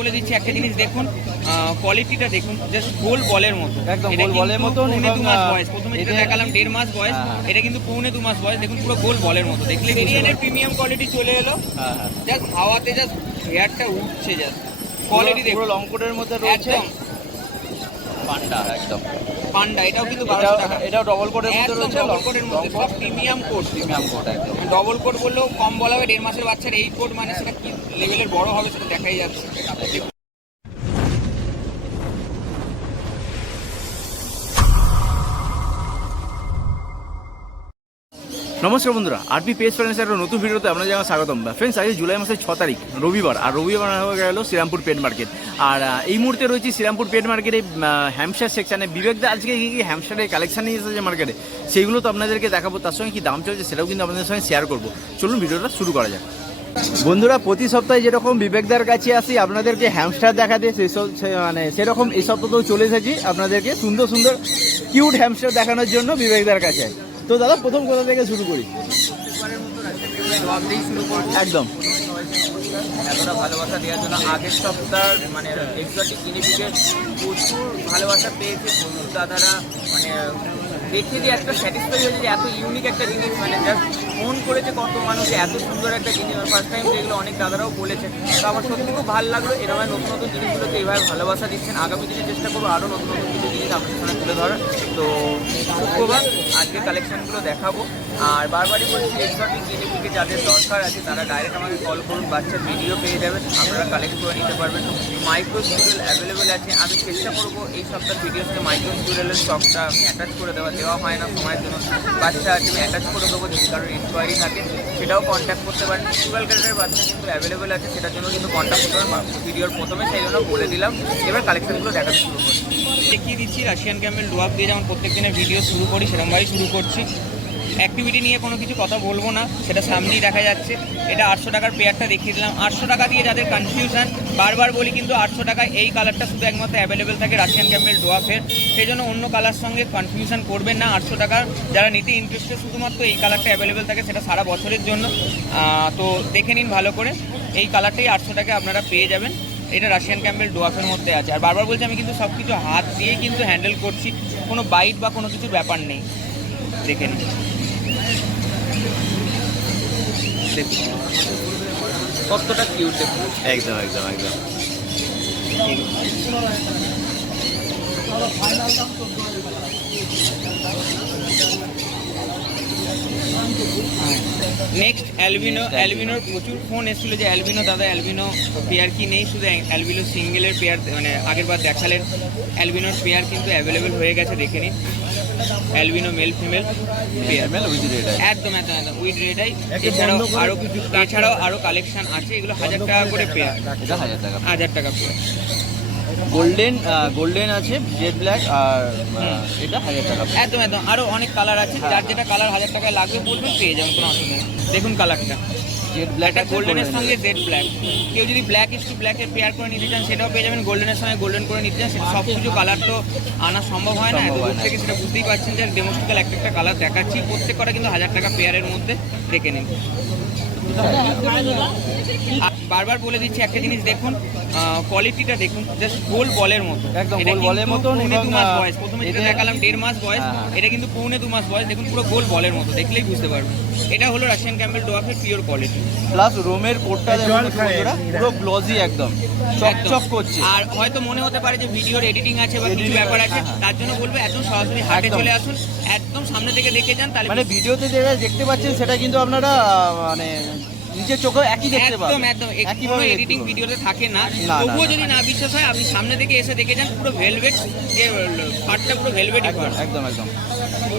বলে দিচ্ছি একটা জিনিস দেখুন, কোয়ালিটিটা দেখুন, জাস্ট গোল বলের মতো, একদম গোল বলের মতো। এবং 2 মাস বয়স, প্রথমে যেটা দেখালাম 1.5 মাস বয়স, এটা কিন্তু 2.5 মাস বয়স। দেখুন পুরো গোল বলের মতো, দেখলে ভেরিয়েন্টের প্রিমিয়াম কোয়ালিটি চলে এলো। জাস্ট হাওয়াতে জাস্ট হেয়ারটা উঠছে, জাস্ট কোয়ালিটি দেখুন, পুরো লং কোটের মধ্যে রয়েছে। পান্ডা, একদম পান্ডা। এটাও কিন্তু 1200 টাকা। এটাও ডবল কোটের মধ্যে রয়েছে, ডবল কোটের মধ্যে, সব প্রিমিয়াম কোট। একদম ডবল কোট বললেও কম বলা হবে, 1.5 মাসের বাচ্চার এই কোট মানে সেটা কি লেভেলের বড় হবে সেটা দেখাই যাচ্ছে। নমস্কার বন্ধুরা, আরপি পেজ ফ্রেন্ডসের একটা নতুন ভিডিওতে আপনাদের জানাই স্বাগতম। ফ্রেন্ডস, আজ জুলাই মাসের 6 তারিখ রবিবার, আর রবিবার হয়ে গেল শ্রীরামপুর পেট মার্কেট। আর এই মুহূর্তে রয়েছে শ্রীরামপুর পেট মার্কেটে হ্যামস্টার সেকশানে। বিবেকদা আজকে কী কী হ্যামস্টারের কালেকশান নিয়ে এসেছে মার্কেটে, সেইগুলো তো আপনাদেরকে দেখাবো, তার সঙ্গে কী দাম চলছে সেটাও কিন্তু আপনাদের সঙ্গে শেয়ার করবো। চলুন ভিডিওটা শুরু করা যাক। বন্ধুরা, প্রতি সপ্তাহে যেরকম বিবেকদার কাছে আসি আপনাদেরকে হ্যামস্টার দেখাতে, সেরকম এই সপ্তাহেও চলে এসেছি আপনাদেরকে সুন্দর সুন্দর কিউট হ্যামস্টার দেখানোর জন্য বিবেকদার কাছে। তো দাদা, প্রথম কোথা থেকে শুরু করি? একদম এতটা ভালোবাসা দেওয়ার জন্য আগের সপ্তাহ মানে এক্সোটিক গিনিপিগে প্রচুর ভালোবাসা পেয়েছে বন্ধু দাদারা। মানে দেখে যে একটা স্যাটিসফাই হয়েছে যে এত ইউনিক একটা জিনিস, মানে জাস্ট ফোন করেছে কত মানুষ, এত সুন্দর একটা জিনিস ফার্স্ট টাইম যেগুলো অনেক দাদারাও বলেছেন। তো আমার সত্যি খুব ভালো লাগলো এরকম নতুন নতুন জিনিসগুলোকে এইভাবে ভালোবাসা দিচ্ছেন। আগামী দিনে চেষ্টা করবো আরও নতুন নতুন কিছু জিনিস আপনার সামনে তুলে ধরার। তো শুক্রবার আজকে কালেকশানগুলো দেখাবো। আর বারবারই বলছি, এক্সোটিক গিনিপিগে যাদের দরকার আছে তারা ডাইরেক্ট আমাকে কল করুন, বাচ্চার ভিডিও পেয়ে যাবেন, আপনারা কালেক্ট করে নিতে পারবেন। মাইক্রো স্টুডেল অ্যাভেলেবেল আছে। আমি চেষ্টা করবো এই সপ্তাহের ভিডিওতে মাইক্রো স্টুডেলের স্টকটা আমি অ্যাটাচ করে দেওয়া হয় না সময়ের জন্য। বাচ্চা আছে আমি অ্যাটাচ করে দেবো, যদি কারোর ইনকোয়ারি থাকে সেটাও কন্ট্যাক্ট করতে পারেন। টুয়েলভ গ্রেডের বাচ্চা কিন্তু অ্যাভেলেবেল আছে, সেটার জন্য কিন্তু কন্ট্যাক্ট করতে পারেন ভিডিওর প্রথমে, সেই জন্য বলে দিলাম। এবার কালেকশনগুলো দেখাতে শুরু করি। দেখিয়ে দিচ্ছি রাশিয়ান ক্যামেল ডোয়াব দিয়ে যেমন প্রত্যেক দিনের ভিডিও শুরু করি সেরকমভাবেই শুরু করছি। অ্যাক্টিভিটি নিয়ে কোনো কিছু কথা বলবো না, সেটা সামনেই দেখা যাচ্ছে। এটা 800 টাকার পেয়ারটা দেখিয়ে দিলাম। 800 টাকা দিয়ে যাদের কনফিউশন, বারবার বলি কিন্তু 800 টাকায় এই কালারটা শুধু একমাত্র অ্যাভেলেবেল থাকে রাশিয়ান ক্যামেল ডোয়াফের, সেই জন্য অন্য কালার সঙ্গে কনফিউশন করবেন না। 800 টাকার যারা নিতে ইন্টারেস্টেড, শুধুমাত্র এই কালারটা অ্যাভেলেবেল থাকে, সেটা সারা বছরের জন্য। তো দেখে নিন ভালো করে, এই কালারটাই 800 টাকায় আপনারা পেয়ে যাবেন। এটা রাশিয়ান ক্যাম্বেল ডোয়াফের মধ্যে আছে। আর বারবার বলছি, আমি কিন্তু সব কিছু হাত দিয়ে কিন্তু হ্যান্ডেল করছি, কোনো বাইট বা কোনো কিছুর ব্যাপার নেই। দেখে নিন, দেখুন কতটা কিউট, দেখুন একদম একদম একদম নেক্সট অ্যালবিনোর প্রচুর ফোন এসেছিলো যে অ্যালবিনো দাদা, অ্যালবিনো পেয়ার কি নেই? শুধু অ্যালবিনো সিঙ্গেলের পেয়ার, মানে আগের বার দেখালেন। অ্যালবিনোর পেয়ার কিন্তু অ্যাভেলেবেল হয়ে গেছে, দেখে নিন। অ্যালবিনো মেল ফিমেল পেয়ার, একদম একদম একদম উইথ রেডাই। এছাড়াও আরও কালেকশন আছে, এগুলো 1000 টাকা করে পেয়ার। 1000 টাকা পেয়ার। গোল্ডেন আছে, জেড ব্ল্যাক, আর এটা 1000 টাকা। একদম একদম আরও অনেক কালার আছে, যার যেটা কালার 1000 টাকায় লাগবে বলবেন, পেয়ে যাবেন, কোনো অসুবিধা নেই। দেখুন কালারটা, জেড ব্ল্যাক, গোল্ডেনের সঙ্গে জেড ব্ল্যাক। কেউ যদি ব্ল্যাক ইস্টু ব্ল্যাকের পেয়ার করে নিতে চান সেটাও পেয়ে যাবেন, গোল্ডেনের সঙ্গে গোল্ডেন করে নিতে চান সেটা। সব কিছু কালার তো আনা সম্ভব হয় না এত দূর থেকে, সেটা বুঝতেই পারছেন যে ডেমোস্টিক্যাল একটা কালার দেখাচ্ছি। প্রত্যেক কটা কিন্তু 1000 টাকা পেয়ারের মধ্যে, দেখে নিন। বারবার বলে দিচ্ছি একটা জিনিস দেখুন, কোয়ালিটিটা দেখুন, জাস্ট গোল বলের মতো, একদম গোল বলের মতো। 2.5 মাস বয়স, প্রথমে যেটা দেখালাম 1.5 মাস বয়স, এটা কিন্তু 2.5 মাস বয়স। দেখুন পুরো গোল বলের মতো, দেখলেই বুঝতে পারবেন। এটা হলো রাশিয়ান ক্যাম্বেল ডোয়াফের পিওর কোয়ালিটি। প্লাস রোমের কোটটা পুরো গ্লজি, একদম চকচক করছে। আর হয়তো মনে হতে পারে যে ভিডিওর এডিটিং আছে বা কিছু ব্যাপার আছে, তার জন্য বলবো একদম সরাসরি হাটে চলে আসুন, একদম সামনে থেকে দেখে যান। তাহলে মানে ভিডিওতে যেটা দেখতে পাচ্ছেন সেটা কিন্তু আপনারা মানে নিজের চোখে একই দেখতে পাবেন। একদম একইভাবে এডিটিং ভিডিওতে থাকে না। তবুও যদি না বিশ্বাস হয়, আপনি সামনে থেকে এসে দেখে যান। পুরো ভেলভেট, যে পার্টটা পুরো ভেলভেট, একদম একদম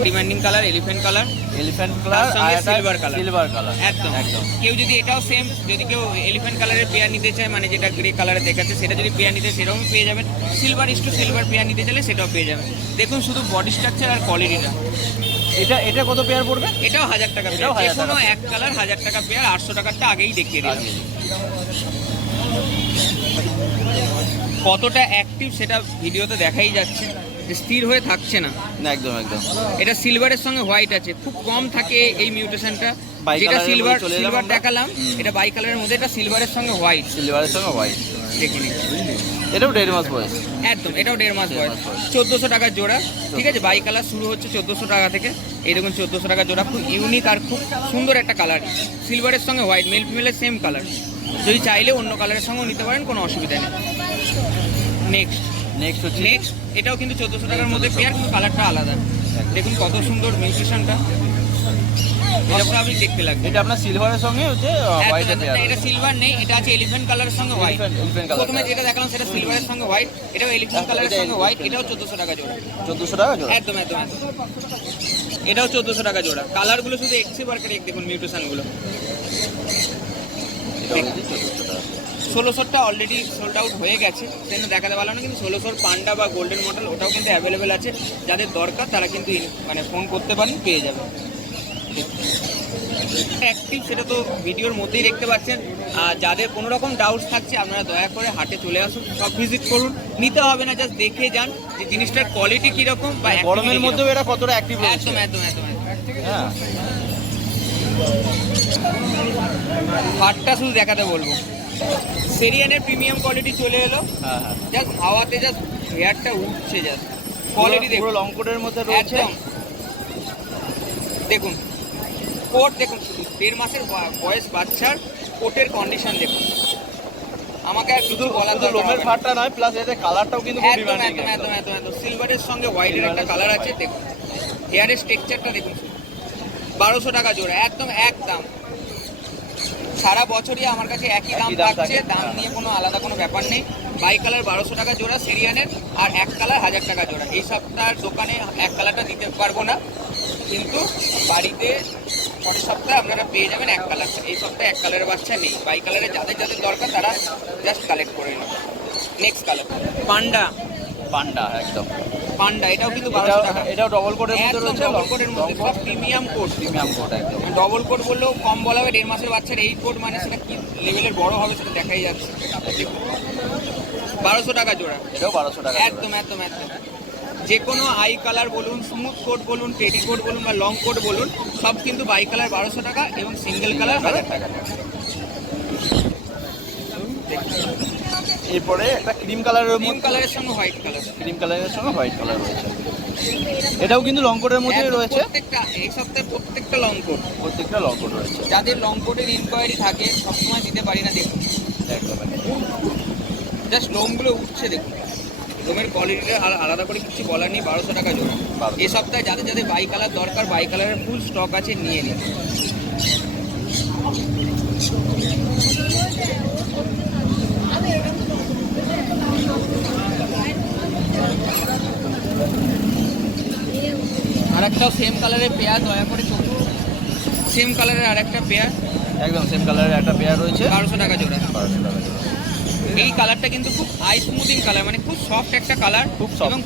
ডিমান্ডিং কালার, এলিফ্যান্ট কালার আর সিলভার কালার, একদম একদম। কেউ যদি এটাও সেম, যদি কেউ এলিফ্যান্ট কালারের পেয়ার নিতে চায়, মানে যেটা গ্রে কালারে দেখাচ্ছে, সেটা যদি পেয়ার নিতে সেটাও পেয়ে যাবেন। সিলভার ইস্টু সিলভার পেয়ার নিতে চাইলে সেটাও পেয়ে যাবেন। দেখুন শুধু বডি স্ট্রাকচার আর কোয়ালিটিটা। এটা কত পেয়ার পড়বে? এটাও 1000 টাকা পেয়ার, যে কোনো এক কালার 1000 টাকা পেয়ার। 800 টাকারটা আগেই দেখিয়ে দিলাম। কতটা অ্যাক্টিভ সেটা ভিডিওতে দেখাই যাচ্ছে, যে স্থির হয়ে থাকছে না। একদম একদম। এটা সিলভারের সঙ্গে হোয়াইট আছে, খুব কম থাকে এই মিউটেশনটা। বাই যেটা কালারের সিলভার চলে এলাম সিলভার আমরা। দেখালাম, এটা বাই কালারের মধ্যে, এটা সিলভারের সঙ্গে হোয়াইট। সিলভারের সঙ্গে হোয়াইট, দেখে নিন, এটাও 1.5 মাস বয়স। একদম এটাও 1.5 মাস 1.5 বয়স। মাস বয়স। 1400 টাকার জোড়া, ঠিক আছে। বাই কালার শুরু হচ্ছে 1400 টাকা থেকে। এই দেখুন 1400 টাকার জোড়া, খুব ইউনিক আর খুব সুন্দর একটা কালার, সিলভারের সঙ্গে হোয়াইট, মেল ফিমেলের সেম কালার। যদি চাইলে অন্য কালারের সঙ্গেও নিতে পারেন, কোনো অসুবিধা নেই। নেক্সট হচ্ছে নেক্সট এটাও কিন্তু 1400 টাকার মধ্যে পেয়ার, কিন্তু কালারটা আলাদা। দেখুন কত সুন্দর মিউটেশনটা, এটা পুরো আপনি দেখতে লাগবে। এটা আপনার সিলভারের সঙ্গে হচ্ছে হোয়াইটের পেয়ার। এটা সিলভার নেই, এটা আছে এলিফ্যান্ট কালারের সঙ্গে হোয়াইট। Elephant colour। প্রথমে যেটা দেখালাম সেটা সিলভারের সঙ্গে হোয়াইট, এটাও এলিফ্যান্ট কালারের সঙ্গে হোয়াইট, এটাও 1400 টাকা জোড়া। 1400 টাকা জোড়া। একদম একদম একদম, এটাও 1400 টাকা জোড়া। কালারগুলো শুধু এক্সি বার্কের দেখুন, মিউটেশনগুলো। এটা হচ্ছে 1400 টাকা। 1600টা অলরেডি সোল্ড আউট হয়ে গেছে, সেজন্য দেখাতে পারলাম না। কিন্তু 1600 পান্ডা বা গোল্ডেন মডেল ওটাও কিন্তু অ্যাভেলেবেল আছে। যাদের দরকার তারা কিন্তু মানে ফোন করতে পারেন, পেয়ে যাবেন। অ্যাক্টিভ সেটা তো ভিডিওর মধ্যেই দেখতে পাচ্ছেন। আর যাদের কোনো রকম ডাউটস থাকছে আপনারা দয়া করে হাটে চলে আসুন, সব ভিজিট করুন। নিতে হবে না, জাস্ট দেখে যান যে জিনিসটার কোয়ালিটি কীরকম বা গরমের activity মধ্যেও কিরকম। এরা কতটা অ্যাক্টিভ রয়েছে। একদম একদম একদম একদম। হ্যাঁ, হাটটা শুধু দেখাতে বলবো। সেরিয়ানের প্রিমিয়াম কোয়ালিটি চলে এলো, হ্যাঁ, হ্যাঁ। জাস্ট হাওয়াতে জাস্ট হেয়ারটা উঠছে, জাস্ট কোয়ালিটি পুরো দেখুন। লং কোটের মধ্যে রয়েছে। একদম দেখুন, কোট দেখুন, শুধু 1.5 মাসের বয়স বাচ্চার কোটের কন্ডিশন দেখুন। আমাকে আর শুধু বলার শুধু দরকার লোমের হবে না। ফাটটা নয়, প্লাস এদের কালারটাও কিন্তু খুব একদম ডিমান্ডিং। একদম একদম একদম একদম, সিলভারের সঙ্গে হোয়াইটের একটা কালার আছে দেখুন। হেয়ারের স্ট্রাকচারটা দেখুন শুধু। 1200 টাকা জোড়া, একদম এক দাম। সারা বছরই আমার কাছে একই দাম একই দাম থাকছে, থাকে। দাম নিয়ে কোনো আলাদা কোনো ব্যাপার নেই। বাই কালার 1200 টাকা জোড়া সেরিয়ানের, আর এক কালার 1000 টাকা জোড়া। এই সপ্তাহের দোকানে এক কালারটা দিতে পারবো না, কিন্তু বাড়িতে পরের সপ্তাহে আপনারা পেয়ে যাবেন এক কালারটা। এই সপ্তাহে এক কালারের বাচ্চা নেই। বাই কালারের যাদের যাদের দরকার তারা জাস্ট কালেক্ট করে নিন। নেক্সট কালার পান্ডা। পান্ডা একদম। পান্ডা এটাও কিন্তু 1200 টাকা। এটাও ডবল কোটের মধ্যে একদম রয়েছে। ডবল কোটের মধ্যে, সব প্রিমিয়াম কোট। প্রিমিয়াম কোট একদম। ডবল কোট বললেও কম বলা হবে, 1.5 মাসের বাচ্চার এই কোট মানে সেটা কি লেভেলের বড় হবে সেটা দেখাই যাচ্ছে। দেখুন 1200 টাকা জোড়া, এটাও 1200 টাকা। একদম একদম একদম। যে কোনো আই কালার বলুন, স্মুথ কোট বলুন, টেডি কোট বলুন বা লং কোট বলুন, সব কিন্তু বাই কালার 1200 টাকা এবং সিঙ্গেল কালার 1000 টাকা। এরপরে একটা ক্রিম কালারের ক্রিম কালারের সঙ্গে হোয়াইট কালার। ক্রিম কালারের সঙ্গে হোয়াইট কালার রয়েছে। এটাও কিন্তু লং কোটের মধ্যে রয়েছে। প্রত্যেকটা এই সপ্তাহে প্রত্যেকটা লং কোট। প্রত্যেকটা লং কোট রয়েছে। যাদের লং কোটের ইনকোয়ারি থাকে সবসময় দিতে পারি না, দেখুন একদম জাস্ট লোমগুলো উঠছে দেখুন। লোমের কোয়ালিটিটা আলাদা করে কিছু বলার নেই। 1200 টাকা জোড়া। 1200 এই সপ্তাহে যাদের যাদের বাই কালার দরকার, বাই কালারের ফুল স্টক আছে, নিয়ে নিন। আর একটাও সেম কালারের পেয়ার, দয়া করে চোখু সেম কালারের আর একটা পেয়ার, একদম সেম কালারের একটা পেয়ার রয়েছে। 1200 টাকা জোড়া। 1200 টাকা জোড়া। এই কালারটা কিন্তু খুব আই স্মুথিং কালার, মানে খুব সফট একটা কালার, খুব soft। এবং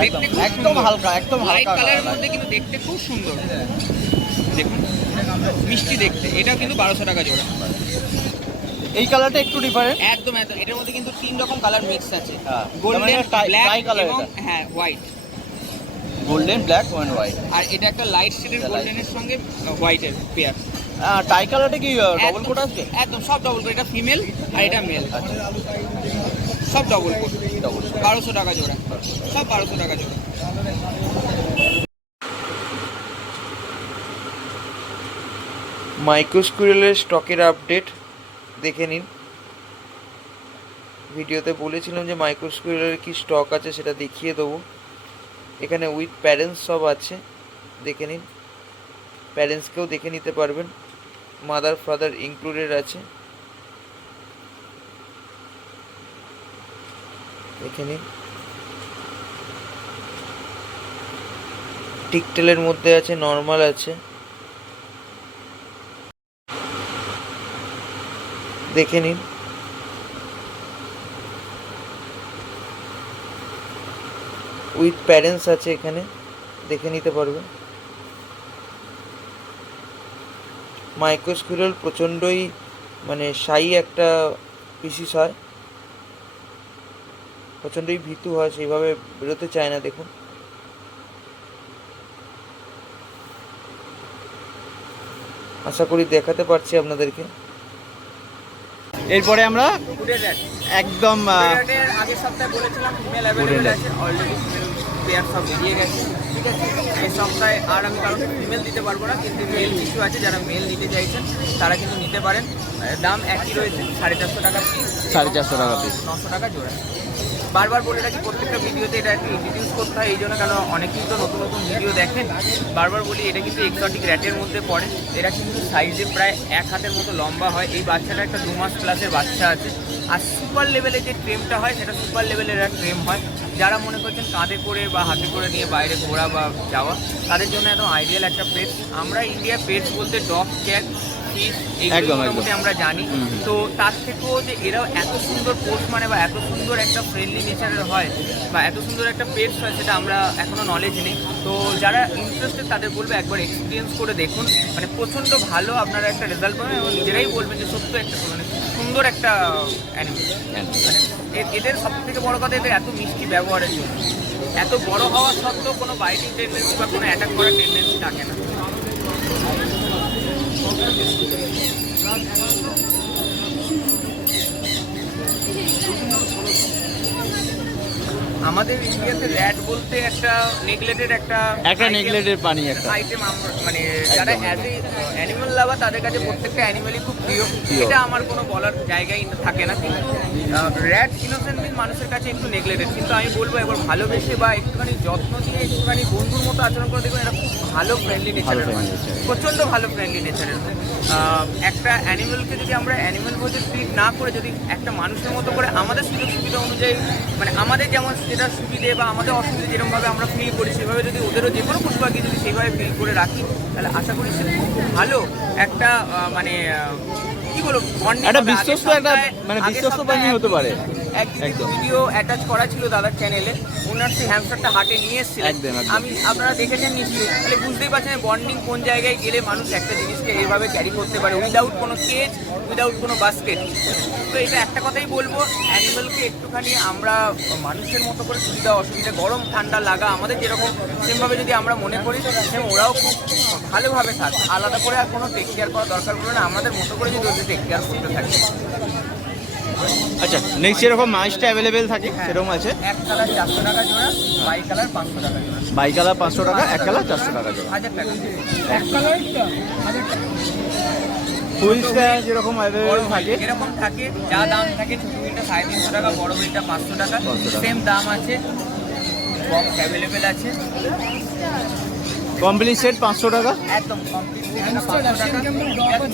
দেখতে খুব একদম সুন্দর। হালকা, একদম লাইট হালকা কালারের colour। মধ্যে কিন্তু দেখতে খুব সুন্দর, দেখুন মিষ্টি দেখতে। এটাও কিন্তু 1200 টাকা জোড়া। এই কালারটা একটু ডিফারেন্ট। একদম একদম, এটার মধ্যে কিন্তু 3 রকম কালার মিক্স আছে, হ্যাঁ, গোল্ডেন, মানে tie ব্ল্যাক colour এবং এটা। হ্যাঁ white. Golden, black and white. আর এটা একটা লাইট শেডের এটা light গোল্ডেনের সঙ্গে হোয়াইটের পেয়ার। টাই কালারটা কি ডবল কোট আসবে? একদম সব ডবল কোট, এটা ফিমেল আর এটা মেল, আচ্ছা, সব ডবল কোট। ডবল। 1200 টাকা জোড়া, সব 1200 টাকা জোড়া। মাইক্রো স্কুইরেলের স্টকের আপডেট দেখে নিন। ভিডিওতে বলেছিলাম যে মাইক্রো স্কুইরেলের কী স্টক আছে সেটা দেখিয়ে দেবো। এখানে উইথ প্যারেন্টস সব আছে, দেখে নিন। প্যারেন্টসকেও দেখে নিতে পারবেন, মাদার ফাদার ইনক্লুডেড আছে, দেখে নিন। টিকটেলের মধ্যে আছে, নর্মাল আছে, দেখে নিন। উইথ প্যারেন্টস আছে, এখানে দেখে নিতে পারবেন। মাইক্রো স্কুইরেল প্রচণ্ডই মানে শাই একটা পিসিস হয়, প্রচণ্ডই ভীতু হয়, সেইভাবে বেরোতে চায় না। দেখুন আশা করি দেখাতে পারছি আপনাদেরকে। এরপরে আমরা ফুডের র্যাট একদম র্যাটের আগের সপ্তাহে বলেছিলাম ফিমেল অ্যাভেলেবেল rat। আছে, অলরেডি ফিমেল পেয়ার সব বেরিয়ে গেছে, ঠিক আছে। এই সপ্তাহে আর আমি কারোকে ফিমেল দিতে পারবো না, কিন্তু মেল কিছু আছে যারা মেল নিতে চাইছেন তারা কিন্তু নিতে পারেন। দাম একই রয়েছে, 450 টাকা পিস, 450 টাকা পিস, 900 টাকা জোড়া। বারবার বলে রাখি প্রত্যেকটা ভিডিওতে এটা একটু ইন্ট্রোডিউস করতে হয়, এই জন্য কেন অনেকেই তো নতুন নতুন ভিডিও দেখেন। বারবার বলি এটা কিন্তু এক্সোটিক র্যাটের মধ্যে পড়ে। এরা কিন্তু সাইজে প্রায় 1 হাতের মতো লম্বা হয়। এই বাচ্চাটা একটা 2 মাস প্লাসের বাচ্চা আছে। আর সুপার লেভেলের যে ট্রেমটা হয় সেটা সুপার লেভেলের একটা ট্রেম হয়। যারা মনে করছেন কাঁধে করে বা হাতে করে নিয়ে বাইরে ঘোরা বা যাওয়া, তাদের জন্য একদম আইডিয়াল একটা পেটস। আমরা ইন্ডিয়া পেটস বলতে ডগ, ক্যাট, ফিশ এইগুলো মোটামুটি আমরা জানি। তো তার থেকেও যে এরাও এত সুন্দর পোস্ট মানে বা এত সুন্দর একটা ফ্রেন্ডলি নেচারের হয় বা এত সুন্দর একটা পেটস হয় সেটা আমরা এখনও নলেজ নেই। তো যারা ইন্টারেস্টেড তাদের বলবে একবার এক্সপিরিয়েন্স করে দেখুন, মানে প্রচণ্ড ভালো আপনারা একটা রেজাল্ট পাবেন এবং নিজেরাই বলবেন যে সত্য একটা মানে সুন্দর একটা অ্যানিমেল। মানে এদের সব থেকে বড় কথা এদের এত মিষ্টি ব্যবহারের জন্য, এত বড় হওয়া সত্ত্বেও কোনো বাইটিং টেন্ডেন্সি বা কোনো অ্যাটাক করার টেন্ডেন্সি থাকে না। আমাদের ইন্ডিয়াতে র্যাট বলতে একটা নেগলেটেড একটা নেগলেটেড পানি একটা আইটেম। মানে যারা অ্যাজ এ অ্যানিমেল লাভার তাদের কাছে প্রত্যেকটা অ্যানিমেলই খুব প্রিয়, এটা আমার কোনো বলার জায়গাই থাকে না। কিন্তু র্যাট ইনোসেন্ট মিন মানুষের কাছে একটু নেগলেটেড, কিন্তু আমি বলবো একবার ভালোবেসে বা একটুখানি যত্ন দিয়ে একটুখানি বন্ধুর মতো আচরণ করে দেখবেন, এরা খুব ভালো ফ্রেন্ডলি নেচারের হয়, প্রচণ্ড ভালো ফ্রেন্ডলি নেচারের হয়। একটা অ্যানিমেলকে যদি আমরা অ্যানিমেল বলতে ট্রিট না করে যদি একটা মানুষের মতো করে আমাদের সুযোগ সুবিধা অনুযায়ী, মানে আমাদের যেমন যেটা সুবিধে বা আমাদের অসুবিধে যেরকমভাবে আমরা ফিল করি সেভাবে যদি ওদেরও যে কোনো পশু পাখি যদি সেইভাবে ফিল করে রাখি, তাহলে আশা করি সে খুব ভালো একটা মানে কি বলবো একটা বিশ্বস্ত একটা মানে বিশ্বস্ত প্রাণী হতে পারে। একদম ভিডিও অ্যাটাচ করা ছিল দাদার চ্যানেলে, ওনার সেই হ্যামস্টারটা হাটে নিয়ে এসেছিলেন। আমি আপনারা দেখেছেন নিশ্চয়ই, তাহলে বুঝতেই পারছেন বন্ডিং কোন জায়গায় গেলে মানুষ একটা জিনিসকে এইভাবে ক্যারি করতে পারে উইদাউট কোনো কেজ, উইদাউট কোনো বাস্কেট। তো এটা একটা কথাই বলবো, অ্যানিমেলকে একটুখানি আমরা মানুষের মতো করে সুবিধা অসুবিধা গরম ঠান্ডা লাগা আমাদের যেরকম সেমভাবে যদি আমরা মনে করি, সেম ওরাও খুব ভালোভাবে থাকে। আলাদা করে আর কোনো টেক কেয়ার করার দরকার পড়ে না, আমাদের মতো করে যদি ওদের টেক কেয়ার করতে থাকে। আচ্ছা, নেক্সট যেরকম মাছটা অ্যাভেলেবেল থাকে সেরকম আছে। এক কালার 400 টাকা জোড়া, বাই কালার 500 টাকা জোড়া। বাই কালার 500 টাকা, এক কালার 400 টাকা জোড়া। 1000 টাকা এক কালারটা 1000 টাকা। ফুলসটা যেরকম অ্যাভেলেবেল থাকে এরকম থাকে, যা দাম থাকে ছোটো বিলটা 350 টাকা, বড় বিলটা 500 টাকা, সেম দাম আছে। বক্স অ্যাভেলেবেল আছে, কমপ্লিট সেট 500 টাকা। একদম কমপ্লিট 500 টাকা।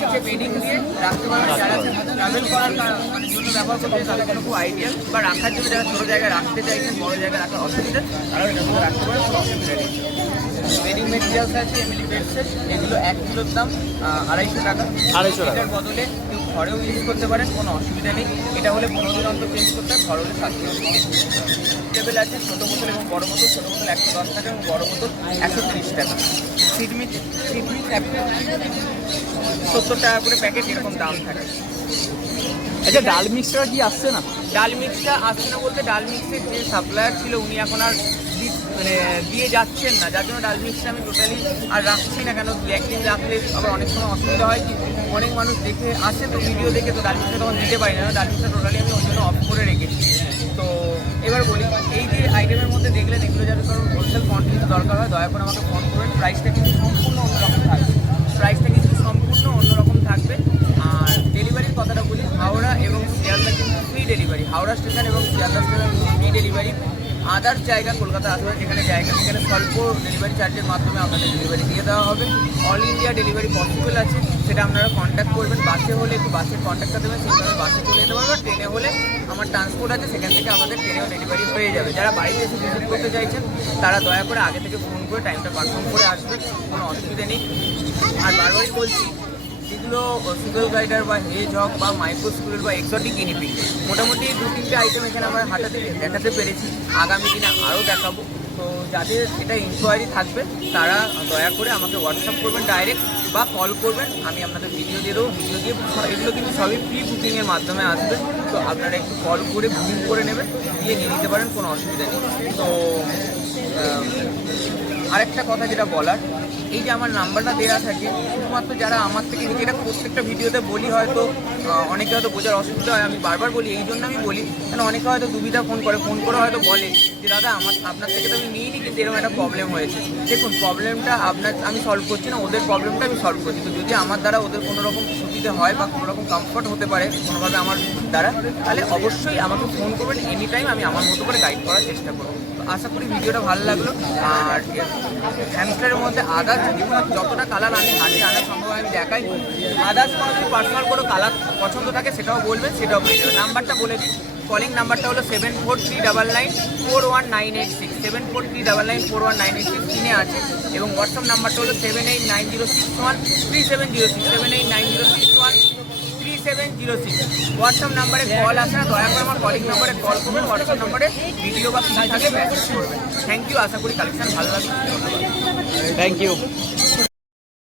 নিচে বেডিং দিয়ে রাখতে পারবেন, যারা ট্রাভেল করার মানে জন্য ব্যবহার করতে চান তাদের জন্য খুব আইডিয়াল, বা রাখার জন্য যারা ছোটো জায়গায় রাখতে চাইছেন, বড় জায়গায় রাখার অসুবিধা, তারাও এটা করে রাখতে পারেন, কোনো অসুবিধা নেই। বেডিং মেটেরিয়ালস আছে, এমনি বেড সেট, এগুলো 1 কিলোর দাম 250 টাকা। 250 টাকা। এটার বদলে কেউ ঘরেও ইউজ করতে পারেন, কোনো অসুবিধা নেই। এটা হলে 15 দিন অন্তর চেঞ্জ করতে হয়, ঘর হলে 7 দিন টেবিল আছে, ছোটো বোতল এবং বড় বোতল। ছোটো বোতল 110 টাকা এবং বড় বোতল 130 টাকা। সিডমিট 70 টাকা করে প্যাকেট, এরকম দাম থাকে। আচ্ছা, ডাল মিক্সটা কি আসছে না? ডাল মিক্সটা আসছে না বলতে ডাল মিক্সের যে সাপ্লায়ার ছিল উনি এখন আর মানে দিয়ে যাচ্ছেন না, যার জন্য ডাল মিক্সটা আমি টোটালি আর রাখছি না। কেন একদিন রাখলে আবার অনেক সময় অসুবিধা হয়, কি অনেক মানুষ দেখে আসে তো ভিডিও দেখে, তো ডাল মিক্সটা তখন দিতে পারি না। ডাল মিক্সটা টোটালি আমি ওই জন্য অফ করে রেখেছি। তো এবার বলি, এই যে আইটেমের মধ্যে দেখলেন, এগুলো যাতে কারণ হোলসেল কোয়ান্টিটি দরকার হয়, দয়া করে আমাকে ফোন করবেন। প্রাইসটা কিন্তু সম্পূর্ণ অন্যরকম থাকবে, আর ডেলিভারির কথাটা বলি, হাওড়া এবং শিয়ালদা কিন্তু ফ্রি ডেলিভারি। হাওড়া স্টেশন এবং শিয়ালদা স্টেশন ফ্রি ডেলিভারি। আদার জায়গা কলকাতা আশেপাশে যেখানে জায়গা, সেখানে স্বল্প ডেলিভারি চার্জের মাধ্যমে আপনাদের ডেলিভারি দিয়ে দেওয়া হবে। অল ইন্ডিয়া ডেলিভারি পসিবল আছে, সেটা আপনারা কন্ট্যাক্ট করবেন। বাসে হলে একটু বাসের কন্ট্যাক্টটা দেবেন, সেইভাবে বাসে চলে যেতে পারবেন। ট্রেনে হলে আমার ট্রান্সপোর্ট আছে, সেখান থেকে আমাদের ট্রেনেও ডেলিভারি হয়ে যাবে। যারা বাড়িতে এসে ভিজিট করতে চাইছেন তারা দয়া করে আগে থেকে ফোন করে টাইমটা কনফার্ম করে আসবেন, কোনো অসুবিধা নেই। আর বারবারই বলছি, যেগুলো সুগার গাইডার বা হেজ হক বা মাইক্রো স্কুলের বা এক্সোটিক গিনিপিগ, মোটামুটি 2-3টে আইটেম এখানে আমরা হাতাতে দেখাতে পেরেছি। আগামী দিনে আরও দেখাবো। তো যাদের এটা ইনকোয়ারি থাকবে তারা দয়া করে আমাকে হোয়াটসঅ্যাপ করবেন ডাইরেক্ট, বা কল করবেন, আমি আপনাদের ভিডিও দিয়ে দেবো। ভিডিও দিয়ে এগুলো কিন্তু সবই প্রি বুকিংয়ের মাধ্যমে আসবে, তো আপনারা একটু কল করে বুকিং করে নেবেন, দিয়ে নিয়ে নিতে পারেন, কোনো অসুবিধা নেই। তো আরেকটা কথা যেটা বলার, এই যে আমার নাম্বারটা দেওয়া থাকে, শুধুমাত্র যারা আমার থেকে নিচে, এটা প্রত্যেকটা ভিডিওতে বলি, হয়তো অনেকে হয়তো বোঝার অসুবিধা হয়, আমি বারবার বলি, এই জন্য আমি বলি কেন অনেকে হয়তো দুবিধা ফোন করে হয়তো বলে যে দাদা আপনার থেকে তো আমি নিইনি, কিন্তু এরকম একটা প্রবলেম হয়েছে। দেখুন, প্রবলেমটা আমি সলভ করছি না, ওদের প্রবলেমটা আমি সলভ করছি। তো যদি আমার দ্বারা ওদের কোনো রকম সুবিধা হয় বা কোনো রকম কমফর্ট হতে পারে কোনোভাবে আমার দ্বারা, তাহলে অবশ্যই আমাকে ফোন করবেন, এনি টাইম আমি আমার মতো করে গাইড করার চেষ্টা করবো। তো আশা করি ভিডিওটা ভালো লাগলো। আর হ্যামস্টারের মধ্যে আদার্স যতটা কালার আমি হাতে আনা সম্ভব আমি দেখাই, আদার্স কোনো যদি পার্সোনাল কোনো কালার পছন্দ থাকে সেটাও বলবেন, সেটাও পেয়ে যাবেন। নাম্বারটা বলে দিই, কলিং নাম্বারটা হলো 7439941986, 7439941986 স্ক্রিনে আছে। এবং হোয়াটসঅ্যাপ নাম্বারটা হলো 7890613706, 7890613706। হোয়াটসঅ্যাপ নাম্বারে কল আসে না, দয়া করে আমার কলিং নাম্বারে কল করবেন, হোয়াটসঅ্যাপ নাম্বারে ভিডিও বা কিছু থাকে মেসেজ করবেন। থ্যাংক ইউ, আশা করি কালেকশন ভালো লাগবে। Thank you.